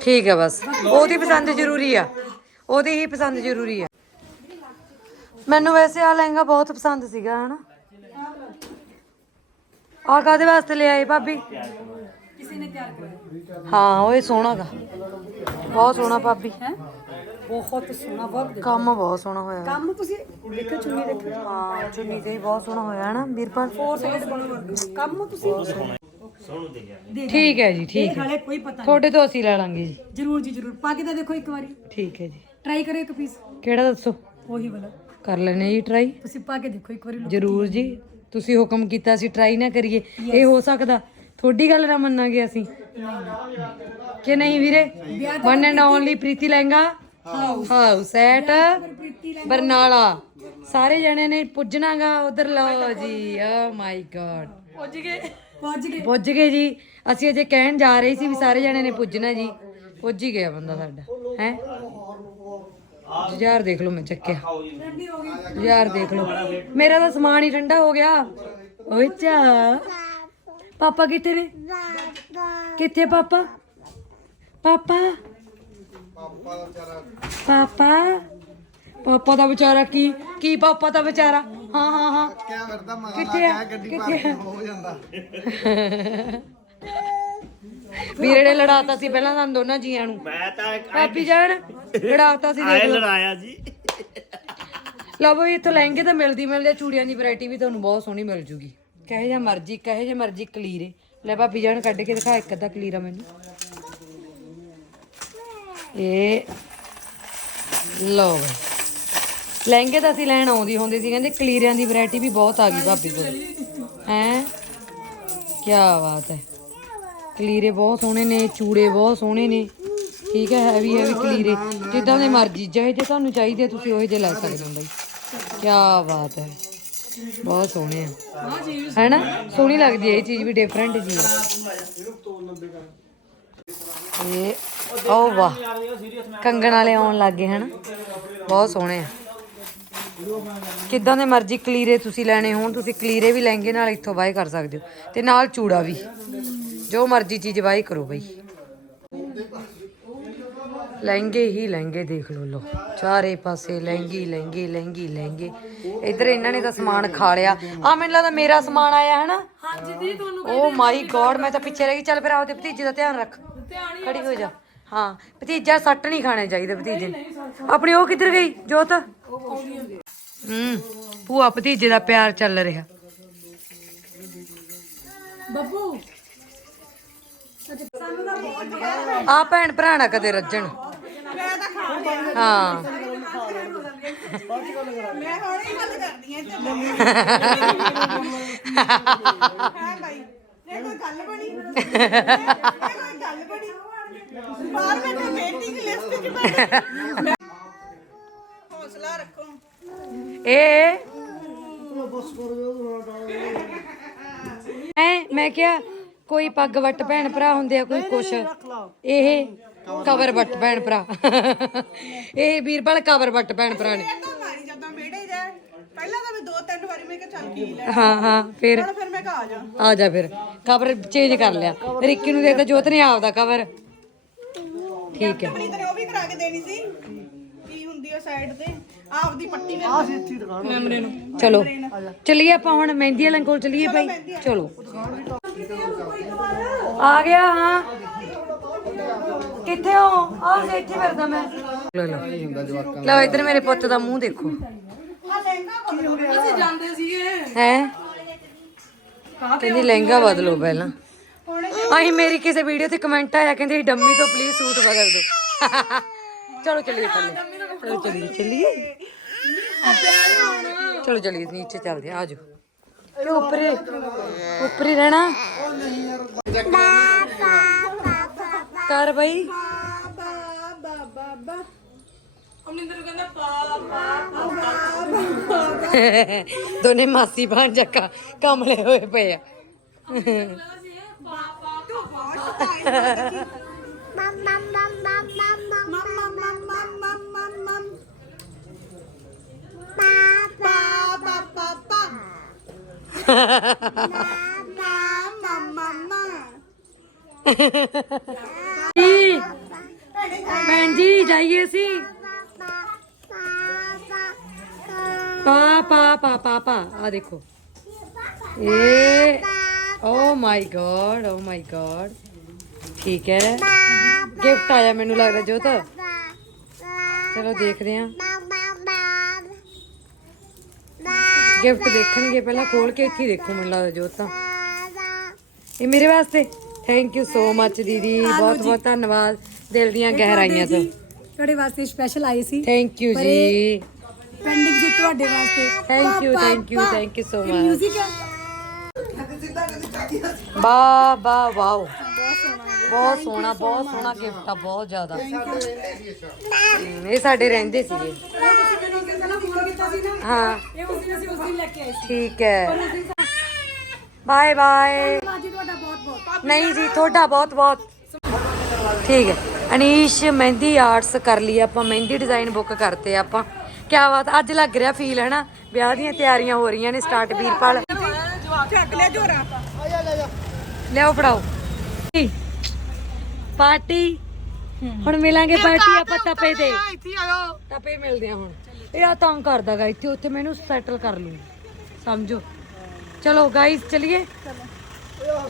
ਠੀਕ ਹੈ ਬਸ। ਉਹਦੀ ਪਸੰਦ ਜ਼ਰੂਰੀ ਆ। ਉਹਦੀ ਹੀ ਪਸੰਦ ਜ਼ਰੂਰੀ ਆ। ਮੈਨੂੰ ਵੈਸੇ ਆ ਲਹਿੰਗਾ ਬਹੁਤ ਪਸੰਦ ਸੀਗਾ ਹਨਾ? ਆ ਕਾਦੇ ਵਾਸਤੇ ਲਿਆਏ ਭਾਬੀ? ਕਿਸੇ ਨੇ ਤਿਆਰ ਕਰਾਇਆ। ਹਾਂ ਉਹ ਇਹ ਸੋਹਣਾ ਗਾ। ਬਹੁਤ ਸੋਹਣਾ ਭਾਬੀ। ਬਹੁਤ ਸੋਹਣਾ ਬਹੁਤ ਕੰਮ ਬਹੁਤ ਸੋਹਣਾ ਹੋਇਆ। ਕੰਮ ਤੁਸੀਂ ਦੇਖੋ ਚੁੰਨੀ ਦੇਖੋ। ਹਾਂ ਚੁੰਨੀ ਤੇ ਬਹੁਤ ਸੋਹਣਾ ਹੋਇਆ ਹਨਾ ਵੀਰਪਾਲ। ਫੋਰ ਸਾਈਡ ਕੰਮ ਤੁਸੀਂ ਠੀਕ ਹੈ ਜੀ ਠੀਕ ਹੈ। ਹਾਲੇ ਕੋਈ ਪਤਾ ਤੁਹਾਡੇ ਤੋਂ ਅਸੀਂ ਲੈ ਲਾਂਗੇ ਜੀ। ਜਰੂਰ ਜੀ ਜਰੂਰ। ਪਾ ਕੇ ਤਾਂ ਦੇਖੋ ਇੱਕ ਵਾਰੀ। ਠੀਕ ਹੈ ਜੀ। ਟਰਾਈ ਕਰਿਓ ਇੱਕ ਪੀਸ ਕਿਹੜਾ ਦੱਸੋ? ਉਹੀ ਵਾਲਾ। ਕਰ ਲੈਣੇ ਜੀ ਟਰਾਈ ਤੁਸੀਂ ਪਾ ਕੇ ਦੇਖੋ ਇੱਕ ਵਾਰੀ। ਜ਼ਰੂਰ ਜੀ। ਤੁਸੀਂ ਹੁਕਮ ਕੀਤਾ ਸੀ ਟਰਾਈ ਨਾ ਕਰੀਏ। ਇਹ ਹੋ ਸਕਦਾ। ਤੁਹਾਡੀ ਗੱਲ ਨਾ ਮੰਨਾਂਗੇ ਅਸੀਂ। ਕਿ ਨਹੀਂ ਵੀਰੇ? One and only Preeti lehenga. House at Barnala. ਸਾਰੇ ਜਣੇ ਨੇ ਪੁੱਜਣਾਗਾ ਉਧਰ। ਲਓ ਜੀ ਓ ਮਾਈ ਗॉड ਪਹੁੰਚ ਗਏ। ਪਹੁੰਚ ਗਏ। ਪੁੱਜ ਗਏ ਜੀ। ਅਸੀਂ ਅਜੇ ਕਹਿਣ ਜਾ ਰਹੇ ਸੀ ਵੀ ਸਾਰੇ ਜਣੇ ਨੇ ਪੁੱਜਣਾ ਜੀ। ਪੁੱਜ ਹੀ ਗਿਆ ਬੰਦਾ ਸਾਡਾ ਹੈ? ਯਾਰ ਦੇਖ ਲਓ ਮੈਂ ਚੱਕਿਆ। ਯਾਰ ਦੇਖ ਲਓ। ਮੇਰਾ ਤਾਂ ਸਮਾਨ ਹੀ ਠੰਡਾ ਹੋ ਗਿਆ। ਓਏ ਚਾ। ਪਾਪਾ ਕਿੱਥੇ ਨੇ? ਕਿੱਥੇ ਪਾਪਾ? ਪਾਪਾ? ਪਾਪਾ? ਪਾਪਾ ਦਾ ਵਿਚਾਰਾ ਕੀ? ਕੀ ਪਾਪਾ ਦਾ ਵਿਚਾਰਾ? ਹਾਂ ਹਾਂ ਹਾਂ। ਕਿਆ ਕਰਦਾ ਮਜ਼ਾ ਕਿੱਥੇ ਆ? ਕਿੱਥੇ ਆ? ਹੋ ਜਾਂਦਾ। ਵੀਰੇ ਨੇ ਲੜਾਤਾ ਸੀ ਪਹਿਲਾਂ ਸਾਨੂੰ ਦੋਨਾਂ ਜੀਆਂ ਨੂੰ। ਮੈਂ ਤਾਂ ਭਾਬੀ ਜਾਨ ਲੜਾਤਾ ਸੀ ਦੇਖ ਲਓ। ਲੜਾਇਆ ਜੀ। ਲਓ ਬਈ ਇੱਥੋਂ ਲਹਿੰਗੇ ਤਾਂ ਮਿਲਦੀ ਮਿਲਦੀ ਆ, ਚੂੜੀਆਂ ਦੀ ਵੈਰਾਈਟੀ ਵੀ ਤੁਹਾਨੂੰ ਬਹੁਤ ਸੋਹਣੀ ਮਿਲ ਜੂਗੀ। ਕਹੇ ਜਿਹਾ ਮਰਜ਼ੀ ਕਹੇ ਜਿਹਾ ਮਰਜ਼ੀ ਕਲੀਰੇ। ਲੈ ਭਾਬੀ ਜਾਨ ਕੱਢ ਕੇ ਦਿਖਾ ਇੱਕ ਅੱਧਾ ਕਲੀਰਾ ਮੈਨੂੰ। ਇਹ ਲਓ ਬਈ। ਲਹਿੰਗੇ ਤਾਂ ਅਸੀਂ ਲੈਣ ਆਉਂਦੀ ਹੁੰਦੀ ਸੀ ਕਹਿੰਦੇ ਕਲੀਰਿਆਂ ਦੀ ਵੈਰਾਈਟੀ ਵੀ ਬਹੁਤ ਆ ਗਈ ਭਾਬੀ ਕੋਲ। ਹੈ? ਕੀ ਬਾਤ ਹੈ। ਕਲੀਰੇ ਬਹੁਤ ਸੋਹਣੇ ਨੇ ਚੂੜੇ ਬਹੁਤ ਸੋਹਣੇ ਨੇ। ਠੀਕ ਹੈ ਹੈਵੀ ਹੈਵੀ ਕਲੀਰੇ। ਜਿੱਦਾਂ ਦੇ ਮਰਜ਼ੀ ਜਿਹੇ ਜੇ ਤੁਹਾਨੂੰ ਚਾਹੀਦੇ ਆ, ਤੁਸੀਂ ਉਹੇ ਜਿਹੇ ਲੈ ਸਕਦੇ ਹੋ ਬਾਈ। ਕੀ ਬਾਤ ਹੈ। ਬਹੁਤ ਸੋਹਣੇ ਆ। ਹੈ ਨਾ ਸੋਹਣੀ ਲੱਗਦੀ ਹੈ ਇਹ ਚੀਜ਼ ਵੀ ਡਿਫਰੈਂਟ ਜੀ ਹੈ ਇਹ ਓ ਵਾਹ। ਕੰਗਣ ਵਾਲੇ ਆਉਣ ਲੱਗ ਲੱਗੇ ਹਨ? ਬਹੁਤ ਸੋਹਣੇ ਆ। ਕਿੱਦਾਂ ਦੇ ਮਰਜ਼ੀ ਕਲੀਰੇ ਤੁਸੀਂ ਲੈਣੇ ਹੋਣ ਤੁਸੀਂ ਕਲੀਰੇ ਵੀ ਲਹਿੰਗੇ ਨਾਲ ਇੱਥੋਂ ਬਾਏ ਕਰ ਸਕਦੇ ਹੋ। ਤੇ ਨਾਲ ਚੂੜਾ ਵੀ। ਜੋ ਮਰਜ਼ੀ ਚੀਜ਼ ਬਾਈ ਕਰੋ ਬਈ। ਲਹਿੰਗੇ ਹੀ ਲਹਿੰਗੇ ਦੇਖ ਲਓ ਲੋ ਚਾਰੇ ਪਾਸੇ ਲਹਿੰਗੀ ਲਹਿੰਗੀ ਲਹਿੰਗੀ ਲਹਿੰਗੇ। ਇੱਧਰ ਇਹਨਾਂ ਨੇ ਤਾਂ ਸਮਾਨ ਖਾ ਲਿਆ। ਆ ਮੈਨੂੰ ਲੱਗਦਾ ਮੇਰਾ ਸਮਾਨ ਆਇਆ ਹਨਾ? ਹਾਂਜੀ ਦੀ ਤੁਹਾਨੂੰ ਓ ਮਾਈ ਗੋਡ ਮੈਂ ਤਾਂ ਪਿੱਛੇ ਰਹਿ ਗਈ। ਚੱਲ ਫਿਰ ਆਪਦੇ ਭਤੀਜੇ ਦਾ ਧਿਆਨ ਰੱਖ। ਖੜੀ ਹੋ ਜਾ। ਹਾਂ ਭਤੀਜਾ ਸੱਟ ਨਹੀਂ ਖਾਣੇ ਚਾਹੀਦੇ ਭਤੀਜੇ। ਆਪਣੀ ਉਹ ਕਿੱਧਰ ਗਈ? ਜੋਤ? ਹੂੰ ਭੂਆ ਭਤੀਜੇ ਦਾ ਪਿਆਰ ਚੱਲ ਰਿਹਾ। ਬੱਬੂ ਆ ਭੈਣ ਭਰਾ ਨਾ ਕਦੇ ਰੱਜਣ। ਹਾਂ। ਮੈਂ ਹੁਣੇ ਗੱਲ ਕਰਦੀ ਆ ਤੇ ਹਾਂ ਭਾਈ ਇਹ ਕੋਈ ਗੱਲ ਬਣੀ ਇਹ ਕੋਈ ਗੱਲ ਬਣੀ ਬਾਹਰ ਬੈਠੇ ਵੇਟਿੰਗ ਲਿਸਟ 'ਚ ਬੈਠੇ ਹੌਸਲਾ ਰੱਖੋ ਏ ਐ ਮੈਂ ਕਿਹਾ ਕੋਈ ਪੱਗ ਵੱਟ ਭੈਣ ਭਰਾ ਹੁੰਦੇ ਆ ਕੋਈ ਕੁਛ। ਇਹ ਕਵਰ ਵੱਟ ਭੈਣ ਭਰਾ। ਇਹ ਵੀਰਪਾਲ ਕਵਰ ਵੱਟ ਭੈਣ ਭਰਾ ਨੇ। ਮਾਰੀ ਪਹਿਲਾਂ ਤਾਂ ਮੈਂ ਦੋ ਤਿੰਨ ਵਾਰੀ ਮੈਂ ਕਿਹਾ ਚੱਲ ਕੀ ਲੈ। ਹਾਂ ਹਾਂ ਫਿਰ ਹੁਣ ਫਿਰ ਮੈਂ ਕਿਹਾ ਆ ਜਾ। ਆ ਜਾ ਫਿਰ। ਕਵਰ ਚੇਂਜ ਕਰ ਲਿਆ। ਰਿੱਕੀ ਨੂੰ ਦੇਤਾ ਜੋਤ ਨੇ ਆਪਦਾ ਕਵਰ। ਠੀਕ ਹੈ। ਆਪਣੀ ਤਰ੍ਹਾਂ ਉਹ ਵੀ ਕਰਾ ਕੇ ਦੇਣੀ ਸੀ। ਕੀ ਹੁੰਦੀ ਆ ਸਾਈਡ ਤੇ? ਆਪਦੀ ਪੱਟੀ ਵੀ ਆ ਸੀ ਇੱਥੇ ਹੀ ਦੁਕਾਨ ਚਲੋ। ਚਲਿਏ ਆਪਾਂ ਹੁਣ ਮਹਿੰਦੀ ਵਾਲੇ ਕੋਲ ਚਲਿਏ ਭਾਈ। ਚਲੋ। ਆ ਗਿਆ ਹਾਂ। ਕਿੱਥੇ ਹੋ? ਆ ਇੱਥੇ ਫਿਰਦਾ ਮੈਂ। ਲੈ ਲਓ ਲਓ ਇੱਧਰ ਮੇਰੇ ਪੁੱਤ ਦਾ ਮੂੰਹ ਦੇਖੋ। ਅਸੀਂ ਜਾਂਦੇ ਸੀਗੇ ਹੈ? ਕਹਿੰਦੀ ਲਹਿੰਗਾ ਬਦਲੋ ਪਹਿਲਾਂ। ਆਹੀ ਮੇਰੀ ਕਿਸੇ ਵੀਡੀਓ ਤੇ ਕਮੈਂਟ ਆਇਆ ਕਹਿੰਦੇ ਡੰਮੀ ਤੋਂ ਪਲੀਜ਼ ਸੂਟ ਬਦਲ ਦਿਓ। ਚਲੋ ਚੱਲੀਏ ਥੱਲੇ। ਚਲੋ ਚੱਲੀਏ ਚੱਲੀਏ। ਚਲੋ ਚੱਲੀਏ ਨੀਚੇ ਚੱਲਦੇ ਆ ਜਾਓ। ਕਿ ਉੱਪਰੇ ਉੱਪਰ ਰਹਿਣਾ। ਕਰ ਬਈ। ਦੋਨੇ ਮਾਸੀ ਭਾਂਜਾ ਕਾ ਕਮਲੇ ਹੋਏ ਪਏ ਆ। ਜੀ ਭੈਣ ਜੀ, ਜਾਈਏ ਅਸੀਂ। ਪਾ ਪਾ ਪਾ ਪਾ ਪਾ ਆ ਦੇਖੋ। ਏ ਓ ਮਾਈ ਗॉड ਓ ਮਾਈ ਗॉड ਠੀਕ ਹੈ। ਗਿਫਟ ਆਇਆ ਮੈਨੂੰ ਲੱਗਦਾ, ਜੋਤ। ਚਲੋ ਦੇਖਦੇ ਹਾਂ ਗਿਫਟ ਦੇਖਣਗੇ ਪਹਿਲਾਂ ਖੋਲ ਕੇ ਇੱਥੇ ਦੇਖੋ ਮੈਨੂੰ ਲੱਗਦਾ ਜੋਤ। ਤਾਂ ਇਹ ਮੇਰੇ ਵਾਸਤੇ। ਥੈਂਕ ਯੂ ਸੋ ਮੱਚ ਦੀਦੀ। ਬਹੁਤ ਬਹੁਤ ਧੰਨਵਾਦ। ਦਿਲ ਦੀਆਂ ਗਹਿਰਾਈਆਂ ਤੋਂ। ਤੁਹਾਡੇ ਵਾਸਤੇ ਸਪੈਸ਼ਲ ਆਏ ਸੀ। ਥੈਂਕ ਯੂ ਜੀ। ਤੁਹਾਡੇ ਵਾਸਤੇ। Thank you thank you thank you so much music ਵਾਹ ਵਾਹ ਵਾਓ ਬਹੁਤ ਸੋਹਣਾ ਬਹੁਤ ਸੋਹਣਾ ਗਿਫਟ ਆ ਬਹੁਤ ਜ਼ਿਆਦਾ। ਇਹ ਸਾਡੇ ਰਹਿੰਦੇ ਸੀਗੇ। ਤੁਸੀਂ ਮੈਨੂੰ ਕਿਸੇ ਨਾਲ ਫੋਨ ਕੀਤਾ ਸੀ ਨਾ? ਹਾਂ। ਇਹ ਉਸ ਦਿਨ ਅਸੀਂ ਉਸ ਦਿਨ ਲੈ ਕੇ ਆਏ ਸੀ। ਠੀਕ ਹੈ। Bye bye. ਮਾਜੀ ਤੁਹਾਡਾ ਬਹੁਤ ਬਹੁਤ। ਨਹੀਂ ਜੀ ਤੁਹਾਡਾ ਬਹੁਤ ਬਹੁਤ। ਠੀਕ ਹੈ। ਅਨੀਸ਼ ਮਹਿੰਦੀ ਆਰਟਸ ਕਰ ਲਈ ਆਪਾਂ ਮਹਿੰਦੀ ਡਿਜ਼ਾਈਨ ਬੁੱਕ ਕਰਤੇ ਆਪਾਂ। ਕੀ ਬਾਤ ਅੱਜ ਲੱਗ ਰਿਹਾ ਫੀਲ ਹੈ ਨਾ ਵਿਆਹ ਦੀਆਂ ਤਿਆਰੀਆਂ ਹੋ ਰਹੀਆਂ ਨੇ ਸਟਾਰਟ ਵੀਰਪਾਲ। ਚੱਕ ਲੈ ਜੋਰਾ ਲਿਆਓ ਫੜਾਓ। ਪਾਰਟੀ। ਹੁਣ ਮਿਲਾਂਗੇ ਪਾਰਟੀ ਆਪਾਂ ਤਪੇ ਤੇ ਇੱਥੇ ਆਇਓ। ਤਪੇ ਮਿਲਦੇ ਆ ਹੁਣ। ਇਹ ਆ ਤੰਗ ਕਰਦਾਗਾ ਇੱਥੇ ਉੱਥੇ ਮੈਨੂੰ ਸੈਟਲ ਕਰ ਲੂ। ਸਮਝੋ? ਚਲੋ ਗਾਇਸ ਚਲਿਏ?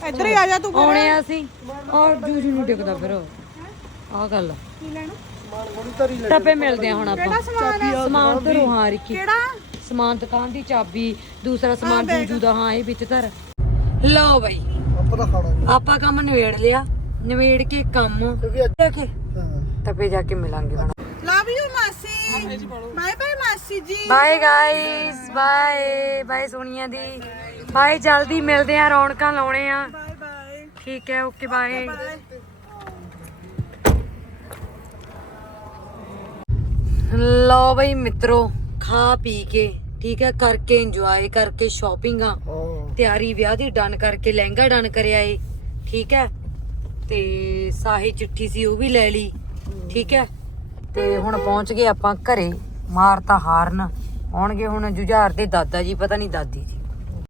ਇੱਧਰ ਹੀ ਆ ਜਾ ਤੂੰ ਆਉਣੇ ਆ ਅਸੀਂ। ਔਰ ਜੂਜੂ ਨੂੰ ਟਿਕਦਾ ਫਿਰ ਆ ਗੱਲ ਆ। ਤਪੇ ਮਿਲਦੇ ਆ ਹੁਣ ਆਪਾਂ। ਸਮਾਨ ਧਰੋ ਹਾਂ। ਰਿੱਕੀ ਕਿਹੜਾ? ਸਮਾਨ ਦੁਕਾਨ ਦੀ ਚਾਬੀ ਦੂਸਰਾ ਸਮਾਨ ਜੂਜੂ ਦਾ ਹਾਂ ਇਹ ਵਿੱਚ ਧਰ। ਲਓ ਬਾਈ। ਆਪਾਂ ਤਾਂ ਕੰਮ ਨਿਬੇੜ ਲਿਆ। ਨਿਬੇੜ ਕੇ ਕੰਮ। ਦੇਖੇ। ਤਪੇ ਜਾ ਕੇ ਮਿਲਾਂਗੇ ਹੁਣ। ਲਵ ਯੂ ਮਾਸੀ। ਬਾਏ ਬਾਏ ਮਾਸੀ ਜੀ। Bye guys bye bye Sonia ਦੀ। ਬਾਏ ਜਲਦੀ ਮਿਲਦੇ ਆ ਰੌਣਕਾਂ ਲਾਉਣੇ ਆ। ਬਾਏ ਬਾਏ ਠੀਕ ਹੈ ਓਕੇ ਬਾਏ ਲਓ ਬਈ ਮਿੱਤਰੋ ਖਾ ਪੀ ਕੇ ਠੀਕ ਹੈ ਕਰਕੇ ਇੰਜੋਏ ਕਰਕੇ ਸ਼ਾਪਿੰਗਾਂ ਹਾਂ। ਤਿਆਰੀ ਵਿਆਹ ਦੀ ਡਨ ਕਰਕੇ ਲਹਿੰਗਾ ਡਨ ਕਰਿਆ ਏ। ਠੀਕ ਹੈ ਤੇ ਸਾਹੀ ਚਿੱਠੀ ਸੀ ਉਹ ਵੀ ਲੈ ਲਈ। ਠੀਕ ਹੈ ਤੇ ਹੁਣ ਪਹੁੰਚ ਗਏ ਆਪਾਂ ਘਰੇ ਮਾਰਤਾ ਹਾਰਨ। ਆਉਣਗੇ ਹੁਣ ਜੁਝਾਰ ਦੇ ਦਾਦਾ ਜੀ, ਪਤਾ ਨਹੀਂ ਦਾਦੀ ਜੀ।